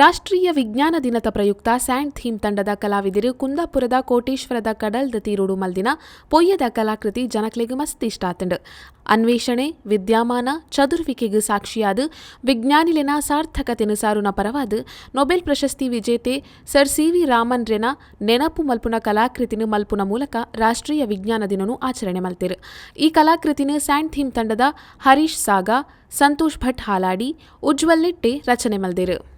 ರಾಷ್ಟ್ರೀಯ ವಿಜ್ಞಾನ ದಿನದ ಪ್ರಯುಕ್ತ ಸ್ಯಾಂಡ್ ಥೀಮ್ ತಂಡದ ಕಲಾವಿದರು ಕುಂದಾಪುರದ ಕೋಟೇಶ್ವರದ ಕಡಲ್ದ ತೀರೋಡು ಮಲ್ದಿನ ಪೊಯ್ಯದ ಕಲಾಕೃತಿ ಜನಕ್ಲೆಗ್ ಮಸ್ತ್ ಇಷ್ಟ ಆತಂಡ್. ಅನ್ವೇಷಣೆ, ವಿದ್ಯಮಾನ, ಚದುರುವಿಕೆಗೆ ಸಾಕ್ಷಿಯಾದ ವಿಜ್ಞಾನಿಲೆನ ಸಾರ್ಥಕತೆನು ಸಾರುನ ಪರವಾದ ನೊಬೆಲ್ ಪ್ರಶಸ್ತಿ ವಿಜೇತೆ ಸರ್ ಸಿ.ವಿ. ರಾಮನ್ ರೆನ ನೆನಪು ಮಲ್ಪುನ ಕಲಾಕೃತಿನ ಮಲ್ಪುನ ಮೂಲಕ ರಾಷ್ಟ್ರೀಯ ವಿಜ್ಞಾನ ದಿನನು ಆಚರಣೆ ಮಲ್ತಿರು. ಈ ಕಲಾಕೃತಿನ ಸ್ಯಾಂಡ್ ಥೀಮ್ ತಂಡದ ಹರೀಶ್ ಸಾಗಾ, ಸಂತೋಷ್ ಭಟ್ ಹಾಲಾಡಿ, ಉಜ್ವಲ್ ನಿಟ್ಟೆ ರಚನೆ ಮಲ್ದಿರು.